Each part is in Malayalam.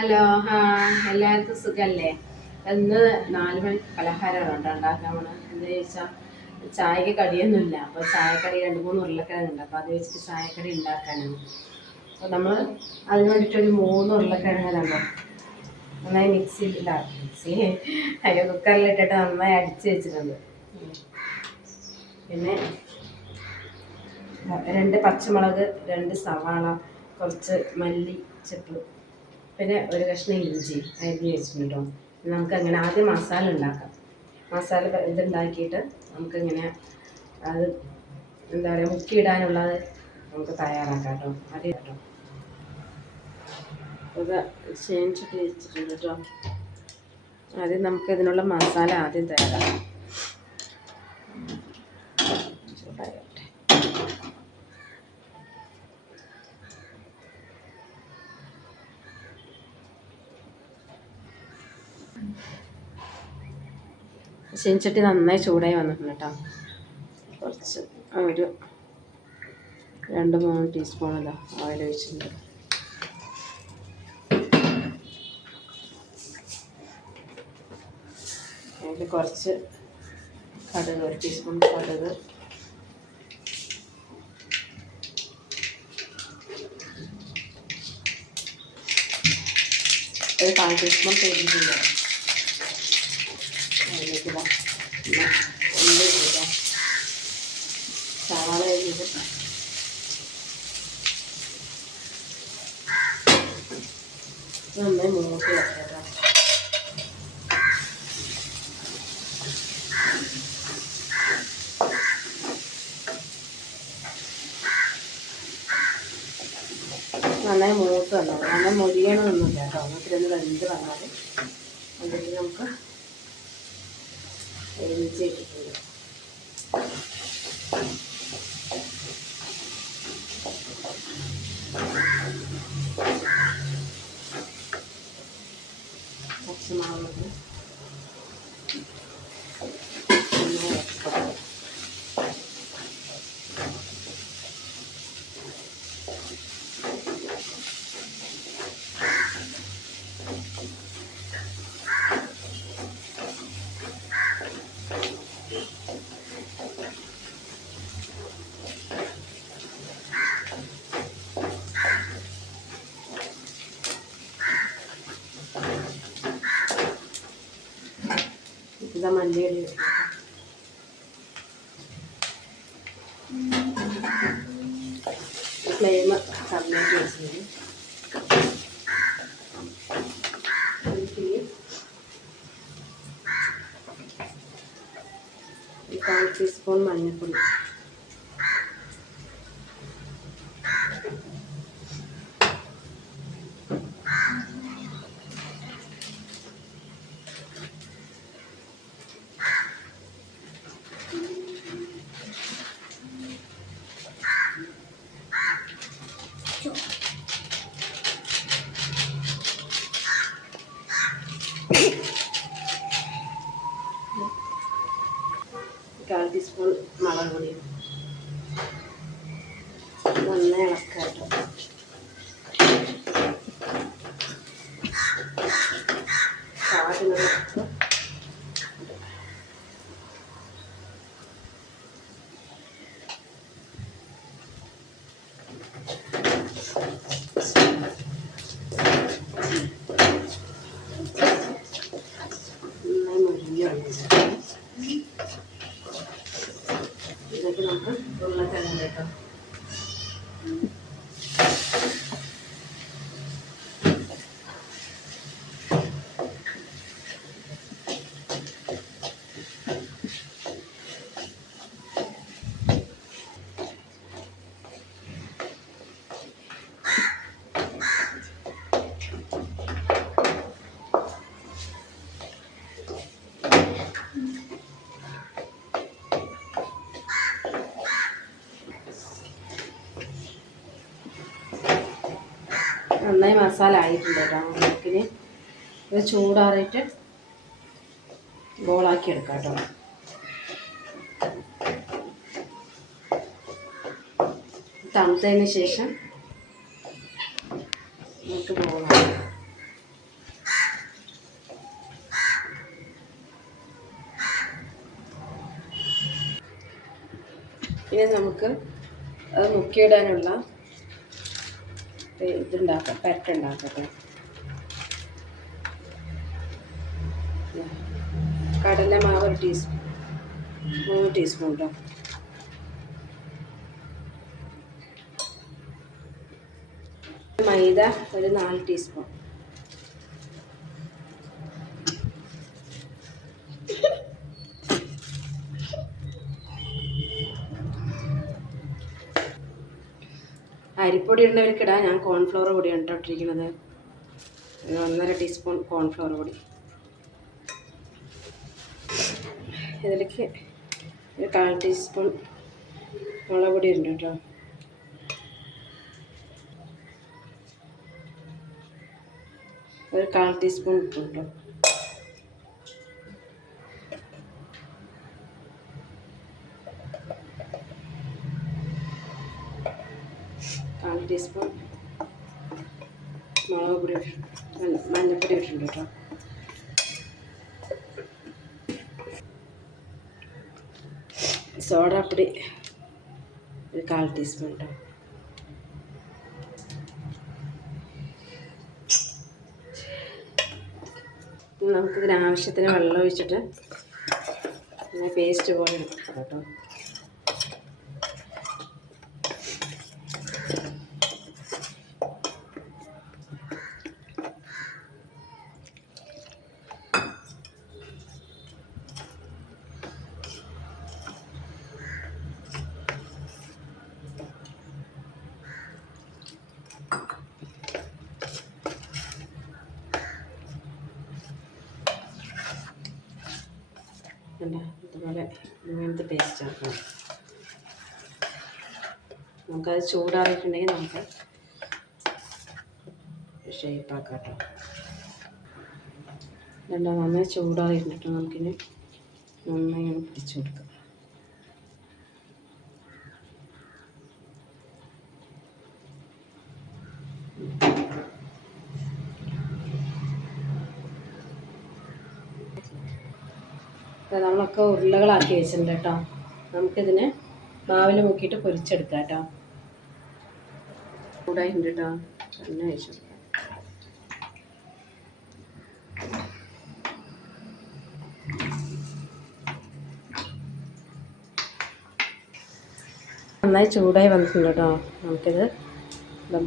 ഹലോ, എല്ലാവർക്കും സുഖല്ലേ? ഇന്ന് 4 മണിക്ക് പലഹാരമാണ് ഉണ്ടാക്കാൻ പോണത്. എന്താ ചോദിച്ചാൽ ചായക്ക് കടിയൊന്നുമില്ല. അപ്പോൾ ചായക്കടി 2-3 ഉരുളക്കിഴങ്ങുണ്ട്. അപ്പോൾ അത് വെച്ചിട്ട് ചായക്കടി ഉണ്ടാക്കാനാണ്. അപ്പോൾ നമ്മൾ അതിന് വേണ്ടിയിട്ടൊരു 3 ഉരുളക്കിഴങ്ങുണ്ടോ നന്നായി കുക്കറിലിട്ടിട്ട് നന്നായി അടിച്ച് വെച്ചിട്ടുണ്ട്. പിന്നെ 2 പച്ചമുളക്, 2 സവാള, കുറച്ച് മല്ലി ചെപ്പ്, പിന്നെ ഒരു കഷ്ണം ഇഞ്ചി അരിഞ്ഞ് വെച്ചിട്ടുണ്ടോ. നമുക്കങ്ങനെ ആദ്യം മസാല ഉണ്ടാക്കാം. മസാല ഇതുണ്ടാക്കിയിട്ട് നമുക്കിങ്ങനെ അത് എന്താ പറയുക മുക്കിയിടാനുള്ളത് നമുക്ക് തയ്യാറാക്കാം കേട്ടോ. ആദ്യം കേട്ടോ ഇത് ചേഞ്ചിട്ട് വെച്ചിട്ടുണ്ട് കേട്ടോ. ആദ്യം നമുക്ക് ഇതിനുള്ള മസാല ആദ്യം തയ്യാറാക്കാം. ചീനച്ചട്ടി നന്നായി ചൂടായി വന്നിട്ടുണ്ട് കേട്ടോ. കുറച്ച് ഒരു 2-3 ടീസ്പൂണല്ലോ ഓയിൽ ഒഴിച്ചിട്ടുണ്ട്. അതിൽ കുറച്ച് കടുക്, 1 ടീസ്പൂൺ കടുക്, ഒരു 1/4 ടീസ്പൂൺ പെരിഞ്ചീരകം, അതിലേക്ക് സവാള ചെയ്ത് നന്നായി മൂട്ടി വെക്കാം. നന്നായി മൂത്ത് വന്നു. നന്നായി മൊരിയണമെന്നില്ല കേട്ടോ. എന്നിട്ടൊന്ന് വെന്ത് വന്നാൽ അതിലേക്ക് നമുക്ക് ഇഞ്ചി ഇട്ടിട്ടുണ്ട്. പച്ചമുളക് ഇതാ മല്ലിയില ഫ്ലെയിം കമ്മിയാക്കി വെച്ചത്. 1/4 ടീസ്പൂൺ മഞ്ഞൾപ്പൊടി, കാൽ ടീസ്പൂൺ മുളക് പൊടി. നന്നായി ഇളക്കാം കേട്ടോ. സാധനം നന്നായി മുരിഞ്ഞ് വന്നിട്ട് ഇതൊക്കെ നമുക്ക് ഉരുളക്കിഴങ്ങ് കേട്ടോ. നന്നായി മസാല ആയിട്ടുണ്ട് കേട്ടോ. നമുക്കിനി ഇത് ചൂടാറിയിട്ട് ബോളാക്കി എടുക്കാം കേട്ടോ. തണുത്തതിന് ശേഷം നമുക്ക് ബോളാക്കാം. ഇനി നമുക്ക് അത് മുക്കിയിടാനുള്ള ഇതുണ്ടാക്കാം, പരട്ടുണ്ടാക്കട്ടെ. കടലമാവ് 1 ടീസ്പൂൺ, 3 ടീസ്പൂൺ കേട്ടോ. മൈദ ഒരു 4 ടീസ്പൂൺ. അരിപ്പൊടി ഇടുന്നവർക്ക് ഇടാം. ഞാൻ കോൺഫ്ലവർ പൊടിയാണ് ഇട്ടിരിക്കുന്നത്. 1.5 ടീസ്പൂൺ കോൺഫ്ലവർ പൊടി. ഇതിലേക്ക് ഒരു 1/4 ടീസ്പൂൺ മുളക് പൊടി ഉണ്ട് കേട്ടോ. ഒരു 1/4 ടീസ്പൂൺ ഉപ്പ് കേട്ടോ. ടീസ്പൂൺ മുളക് പൊടി, മഞ്ഞൾപ്പൊടി ഇട്ടിട്ടുണ്ട് കേട്ടോ. സോഡാപ്പൊടി ഒരു 1/4 ടീസ്പൂൺ കേട്ടോ. നമുക്കിതിന് ആവശ്യത്തിന് വെള്ളം ഒഴിച്ചിട്ട് പേസ്റ്റ് പോലെ എടുക്കാം കേട്ടോ. ഇതുപോലെ ഇങ്ങനത്തെ പേസ്റ്റ് ആക്കണം. നമുക്കത് ചൂടാറിയിട്ടുണ്ടെങ്കിൽ നമുക്ക് ഷേപ്പാക്കാം കേട്ടോ. നന്നായി ചൂടാറിയിട്ടിട്ട് നമുക്കിനി നന്നായി പിടിച്ചു കൊടുക്കാം. നമ്മളൊക്കെ ഉരുളകളാക്കി വെച്ചിട്ടുണ്ട് കേട്ടോ. നമുക്കിതിനെ മാവിൽ മുക്കിയിട്ട് പൊരിച്ചെടുക്കാം കേട്ടോ. ചൂടായിട്ടുണ്ട് കേട്ടോ. എണ്ണ ഒഴിച്ചു കൊടുക്കാം. നന്നായി ചൂടായി വന്നിട്ടുണ്ട് കേട്ടോ. നമുക്കിത്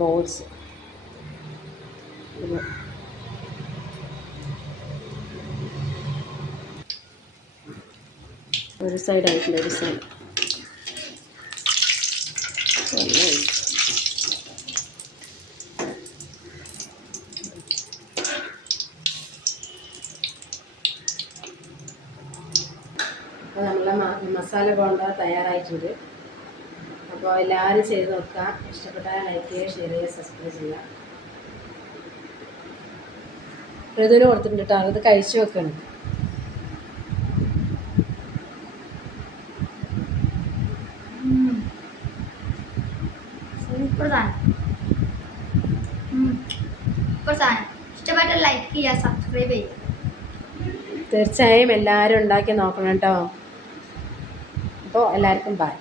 ബോൾസ് ഒരു സൈഡ് ആയിട്ടില്ല, ഒരു സൈഡ് അപ്പോൾ നമ്മളെ മസാല ബോണ്ട തയ്യാറായിട്ടുണ്ട്. അപ്പോൾ എല്ലാവരും ചെയ്ത് നോക്കുക. ഇഷ്ടപ്പെട്ടാൽ ലൈക്ക് ചെയ്യുക, ഷെയർ ചെയ്യുക, സബ്സ്ക്രൈബ് ചെയ്യുക. ഋതുവിന് കൊടുത്തിട്ടുണ്ട് കേട്ടോ. അത് കഴിച്ചു വെക്കണം. ഇഷ്ടപ്പെട്ട ലൈക്ക് ചെയ്യുക, സബ്സ്ക്രൈബ് ചെയ്യുക. തീർച്ചയായും എല്ലാവരും ഉണ്ടാക്കി നോക്കണം കേട്ടോ. അപ്പോൾ എല്ലാവർക്കും ബൈ.